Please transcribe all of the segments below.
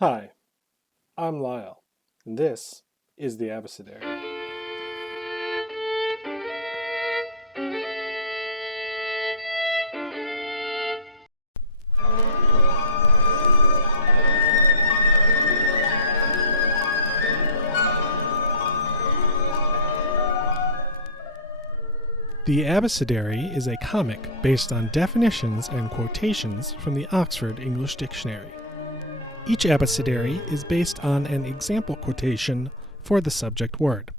Hi, I'm Lyle, and this is the Abecedary. The Abecedary is a comic based on definitions and quotations from the Oxford English Dictionary. Each abecedary is based on an example quotation for the subject word.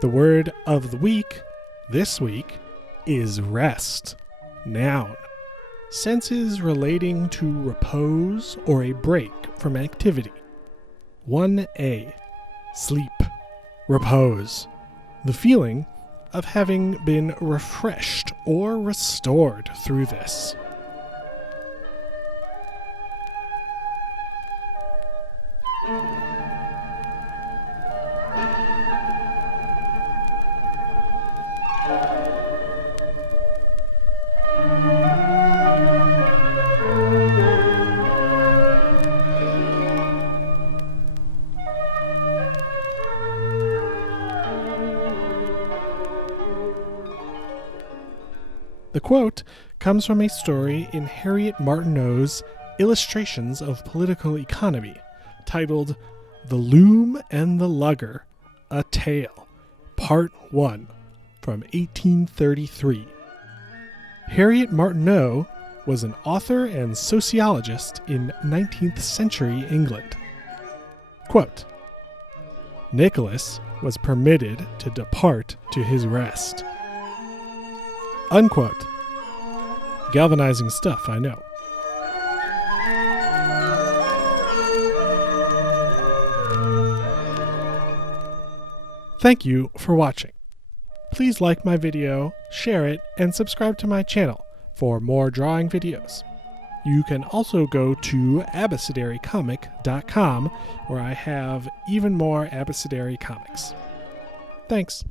The word of the week, this week, is rest. Noun. Senses relating to repose or a break from activity. 1a. Sleep. Repose. The feeling of having been refreshed or restored through this. The quote comes from a story in Harriet Martineau's Illustrations of Political Economy, titled The Loom and the Lugger, A Tale, Part 1, from 1833. Harriet Martineau was an author and sociologist in 19th century England. Quote, Nicholas was permitted to depart to his rest. Unquote. Galvanizing stuff, I know. Thank you for watching. Please like my video, share it, and subscribe to my channel for more drawing videos. You can also go to abecedarycomic.com where I have even more Abecedary comics. Thanks.